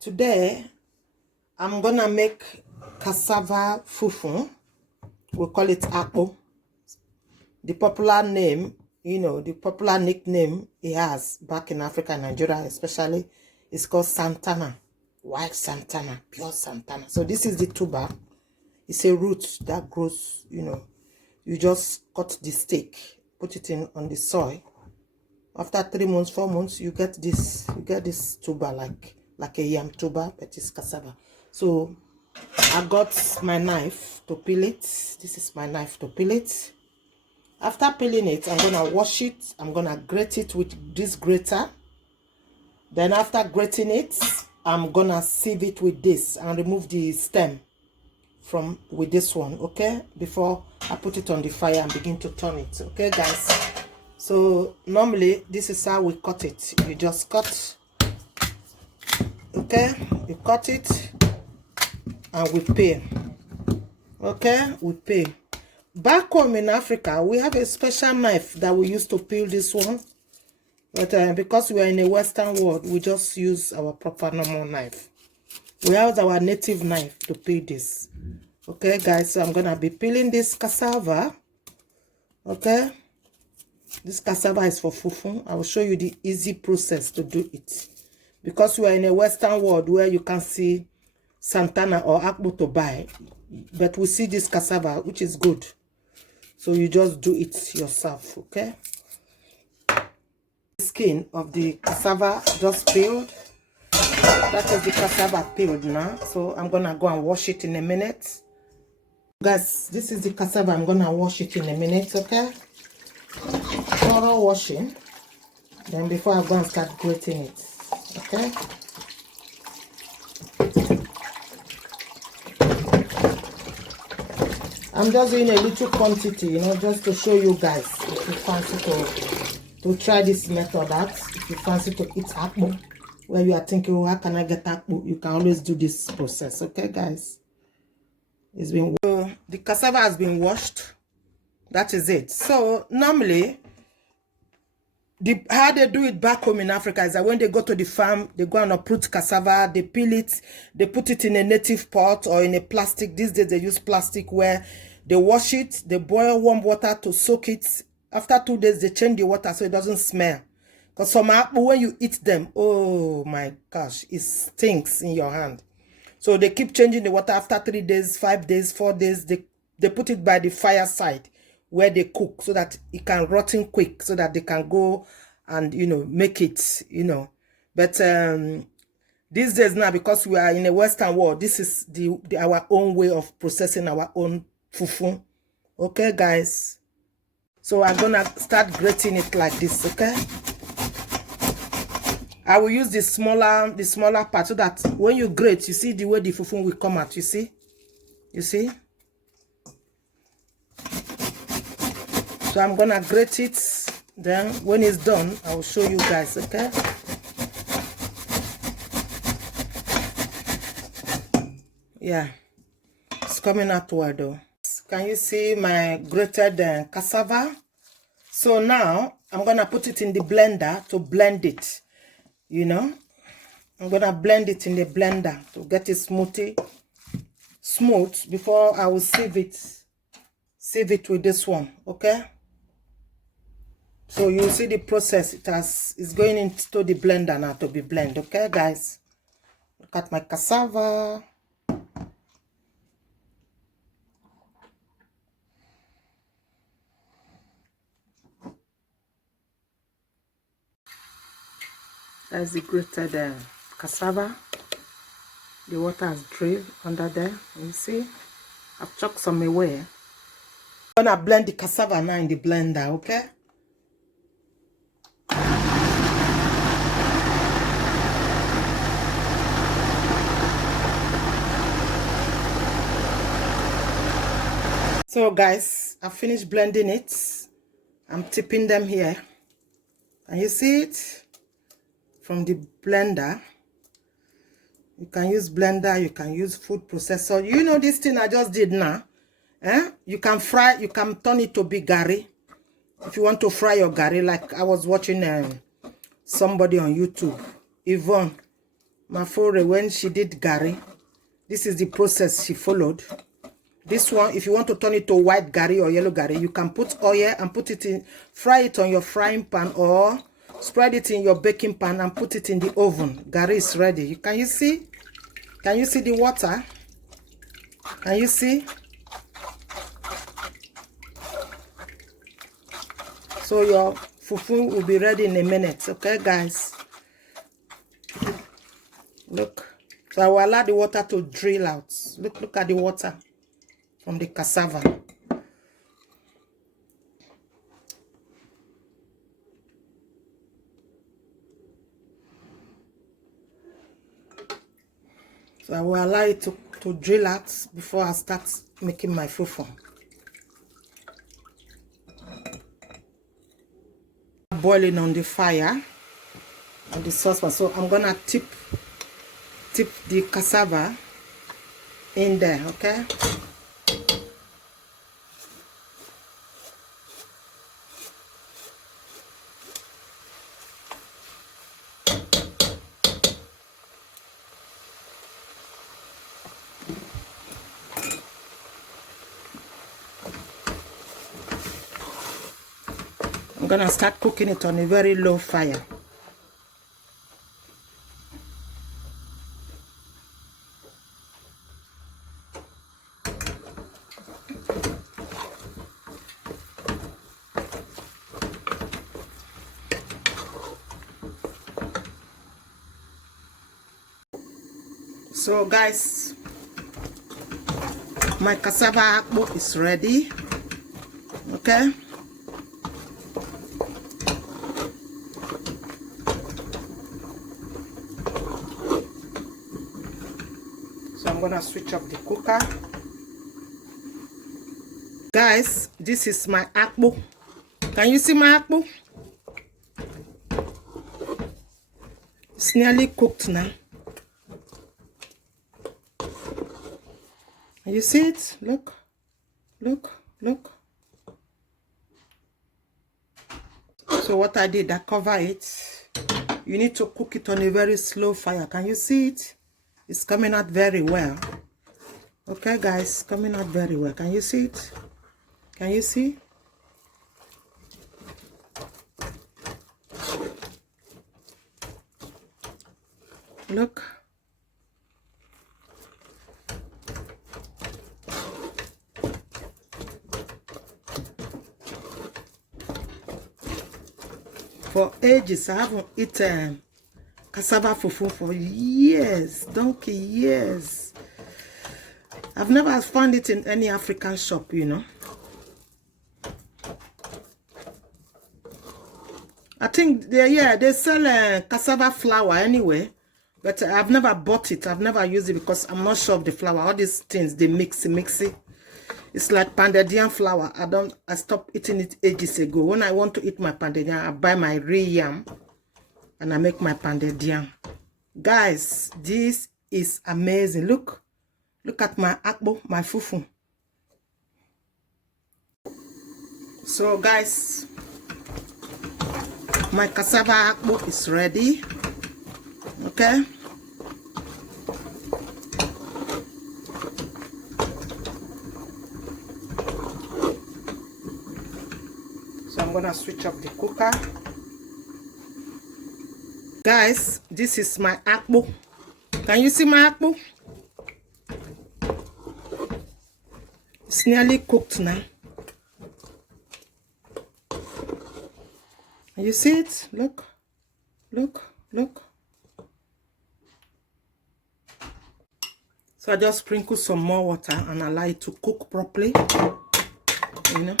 Today, I'm gonna make cassava fufu. We call it Akpu. The popular name, the popular nickname it has back in Africa and Nigeria especially, is called Santana. White Santana, pure Santana. So this is the tuber. It's a root that grows, you just cut the stick, put it in on the soil. After 3 months, 4 months, you get this tuber like a yam tuber, but it's cassava. So I got my knife to peel it. This is my knife to peel it. After peeling it, I'm gonna wash it. I'm gonna grate it with this grater. Then after grating it, I'm gonna sieve it with this and remove the stem with this one, okay? Before I put it on the fire and begin to turn it, okay, guys? So normally this is how we cut it. You just cut, okay? You cut it and we peel, okay? We peel. Back home in Africa, we have a special knife that we use to peel this one. But because we are in a Western world, we just use our proper normal knife. We have our native knife to peel this. Okay, guys, so I'm going to be peeling this cassava. Okay? This cassava is for fufu. I will show you the easy process to do it. Because we are in a Western world where you can see Santana or Akpu to buy. But we see this cassava, which is good. So you just do it yourself, okay? The skin of the cassava just peeled. That is the cassava peeled now. So I'm gonna go and wash it in a minute. Guys, this is the cassava. I'm gonna wash it in a minute, okay? Thorough washing. Then before I go and start grating it, okay? I'm just doing a little quantity, just to show you guys if you fancy to try this method out. If you fancy to eat akpu, where you are thinking, oh, how can I get akpu? You can always do this process, okay, guys? The cassava has been washed. That is it. So normally, how they do it back home in Africa is that when they go to the farm, they go and uproot cassava, they peel it, they put it in a native pot or in a plastic. These days they use plastic where they wash it, they boil warm water to soak it. After 2 days, they change the water so it doesn't smell. Because some apple, when you eat them, oh my gosh, it stinks in your hand. So they keep changing the water after 3 days, 5 days, 4 days. They put it by the fireside where they cook so that it can rotten quick, so that they can go and, make it, But these days now, because we are in a Western world, this is our own way of processing our own fufu. Okay, guys? So I'm gonna start grating it like this, okay? I will use the smaller part so that when you grate, you see the way the fufu will come out, you see? You see? So I'm gonna grate it. Then when it's done, I will show you guys, okay? Yeah, it's coming out well though. Can you see my grated cassava? So now I'm gonna put it in the blender to blend it. I'm gonna blend it in the blender to get it smooth before I will sieve it with this one, okay? So you see the process. It's going into the blender now to be blended, okay, guys? Look at my cassava. That's the grated cassava. The water has dripped under there. You see? I've chucked some away. I'm gonna blend the cassava now in the blender, okay? So guys, I finished blending it. I'm tipping them here. Can you see it? From the blender. You can use blender, you can use food processor. This thing I just did now. You can turn it to be gari. If you want to fry your gari, like I was watching somebody on YouTube, Yvonne. Mafore, when she did gari, this is the process she followed. This one, if you want to turn it to white gari or yellow gari, you can put oil and put it in, fry it on your frying pan or spread it in your baking pan and put it in the oven. Gari is ready. Can you see? Can you see the water? Can you see? So your fufu will be ready in a minute. Okay, guys? Look. So I will allow the water to drill out. Look at the water from the cassava. So I will allow it to drill out before I start making my fufu. Boiling on the fire on the saucepan. So I'm gonna tip the cassava in there, okay? I'm gonna start cooking it on a very low fire. So guys, my cassava akpu is ready. Okay. So I'm gonna switch up the cooker. Guys, this is my akpu. Can you see my akpu? It's nearly cooked now. You see it? Look, look, look. So what I did, I cover it. You need to cook it on a very slow fire. Can you see it? It's coming out very well. Okay, guys, coming out very well. Can you see it? Can you see? Look. For ages, I haven't eaten cassava fufu for years, donkey years. I've never found it in any African shop, you know. I think they sell cassava flour anyway, but I've never bought it. I've never used it because I'm not sure of the flour. All these things, they mix it. It's like pounded yam flour. I stopped eating it ages ago. When I want to eat my pounded yam, I buy my real yam and I make my pounded yam. Guys, this is amazing. Look at my akpu, my fufu. So guys, my cassava akpu is ready. Okay. So I'm gonna switch up the cooker. Guys, this is my akpu. Can you see my akpu? It's nearly cooked now. You see it? Look, look, look. So I just sprinkle some more water and allow it to cook properly. You know.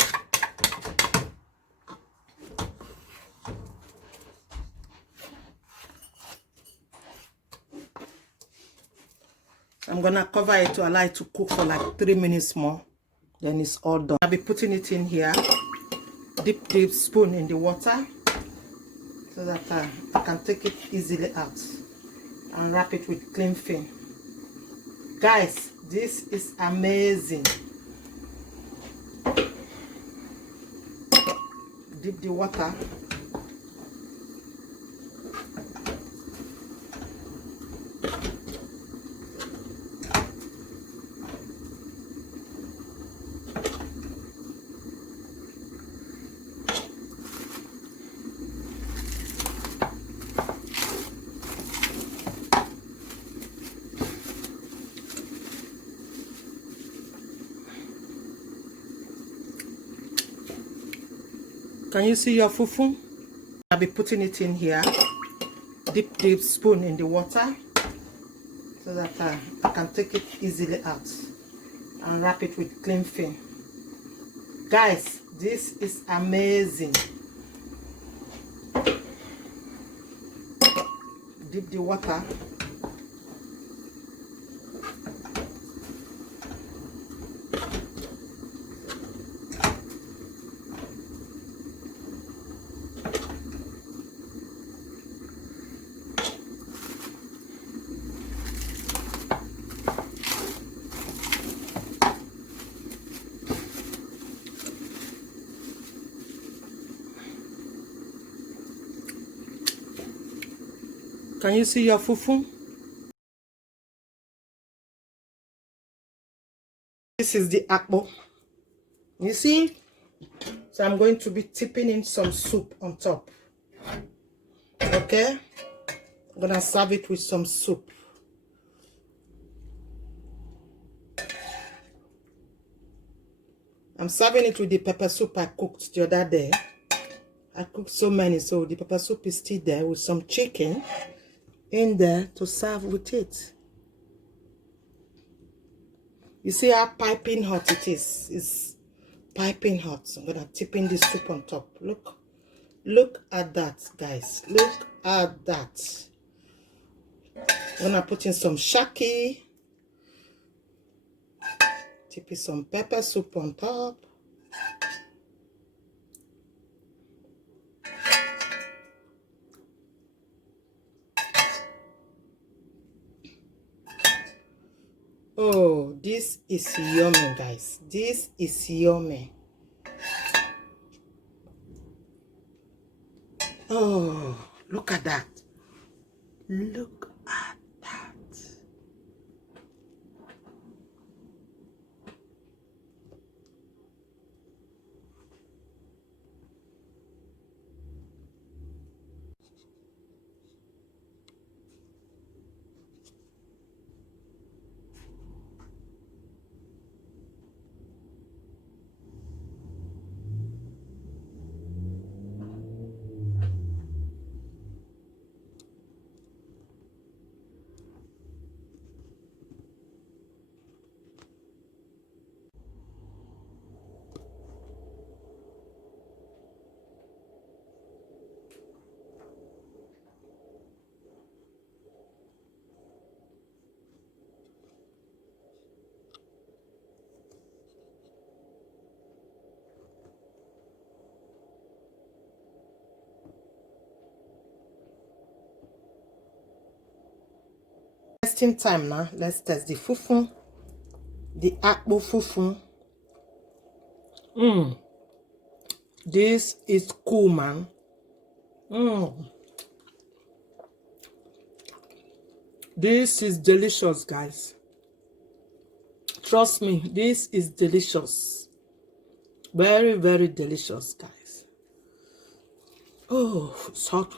I'm gonna cover it to allow it to cook for like 3 minutes more. Then it's all done. I'll be putting it in here. Dip the spoon in the water so that I can take it easily out and wrap it with cling film. Guys, this is amazing. Dip the water. Can you see your fufu? I'll be putting it in here. Dip the spoon in the water so that I can take it easily out and wrap it with cling film. Guys, this is amazing. Dip the water. Can you see your fufu? This is the akpu. You see? So I'm going to be tipping in some soup on top. Okay? I'm gonna serve it with some soup. I'm serving it with the pepper soup I cooked the other day. I cooked so many, so the pepper soup is still there with some chicken in there to serve with it. You see how piping hot it is? It's piping hot. So I'm gonna tip in this soup on top. Look at that, guys. Look at that. I'm gonna put in some shaki. Tip in some pepper soup on top. Oh, this is yummy, guys. This is yummy. Oh, look at that. Look at that. Testing time now. Let's test the fufu. The akpu fufu. This is cool, man. This is delicious, guys. Trust me, this is delicious. Very, very delicious, guys. Oh, it's hot.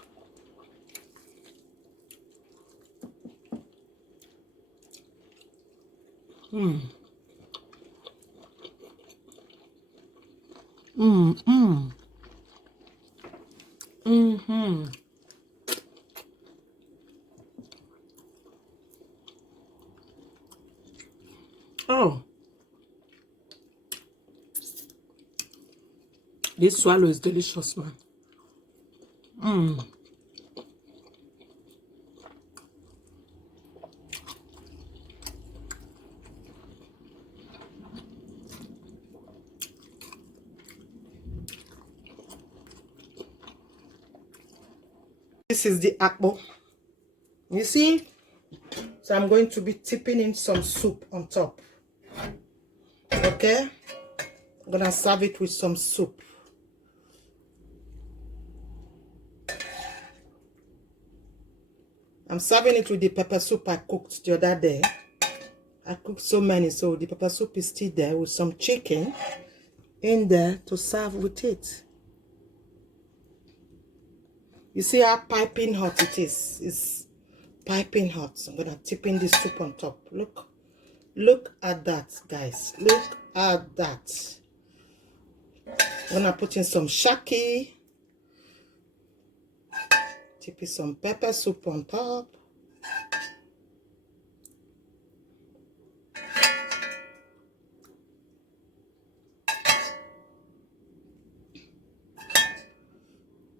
Oh, this swallow is delicious, man. This is the akpu. You see? So I'm going to be tipping in some soup on top. Okay? I'm gonna serve it with some soup. I'm serving it with the pepper soup I cooked the other day. I cooked so many, so the pepper soup is still there with some chicken in there to serve with it. You see how piping hot it is? It's piping hot. So I'm gonna tip in this soup on top. Look at that, guys. Look at that. I'm gonna put in some shaki. Tip some pepper soup on top.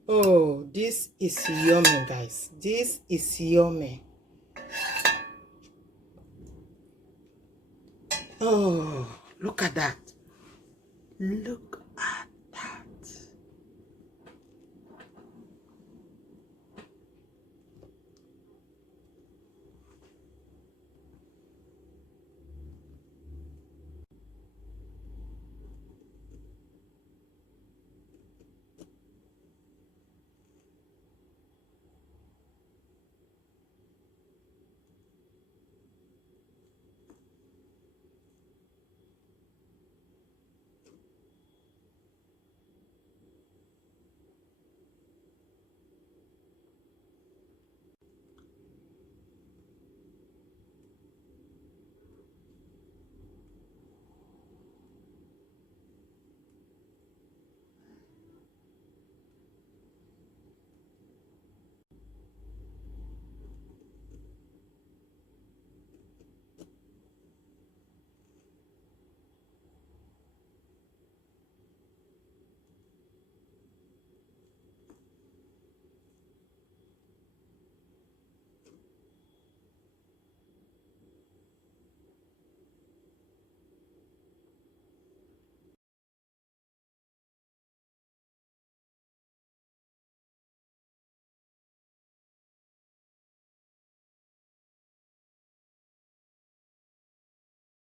Oh, this is yummy, guys. This is yummy. Oh, look at that. Look